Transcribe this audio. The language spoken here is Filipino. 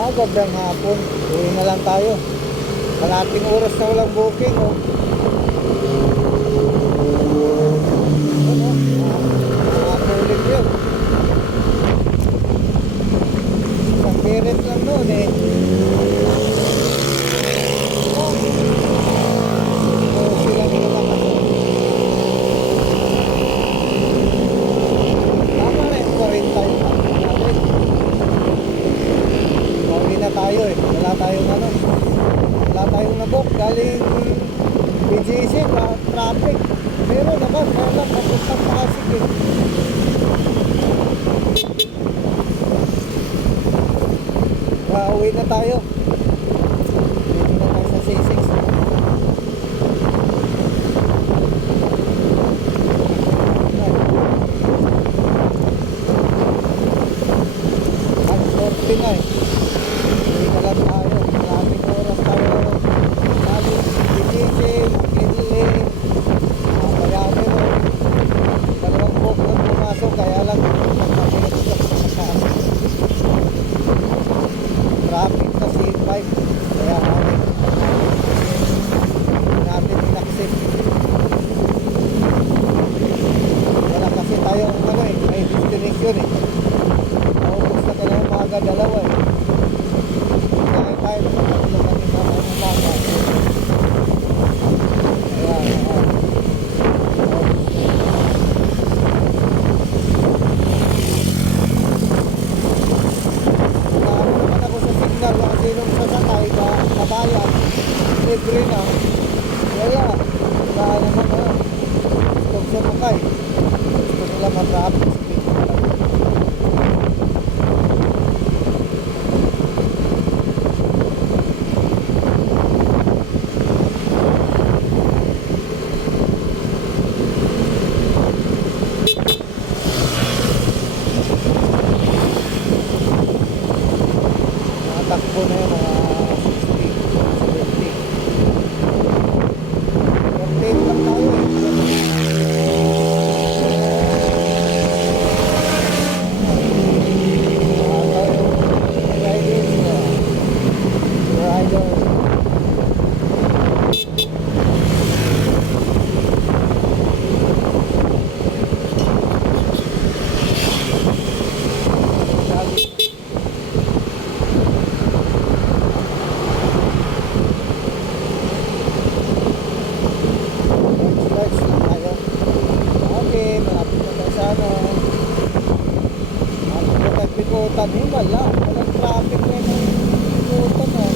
Gandang hapon. Uwi na lang tayo. Kalating oras na walang booking, oh. Ano? Ulit yun. Isang pirit lang noon, eh. Oh. So, sila nila lang ako. Tama rin, 40 tayo pa. Pauwi na tayo, eh. Wala tayong nabok galing BGC, traffic. Meron naman, kaya lang papuntang Pasig, eh. Uwi na tayo. Dito na tayo sa C6. At 40 na, eh. Uwi na lang tayo. Maraming oras tayo. Sabi, BGC, McKinley, Bayani Road. Dalawang book na pumasok, kaya lang magpapilagstop sa mataas. Traffic sa C5, kaya natin inaksit. Wala kasi tayong may destination, eh. Naubos na tayo mga dalawa, eh. Kaya tayo nakatulog natin na umaga. Kasi nung sasakay ka, kabayan, libre na. Kaya, baka naman stop sa mukay. Gusto nila matrapos. Takbo na yun, mga 60, 70. 48 lang tayo, eh. Rider. Okay, malapit na tayo sa ano. Malapit na tayo Pikutan. Wala. Walang traffic na yung Pikutan, ah.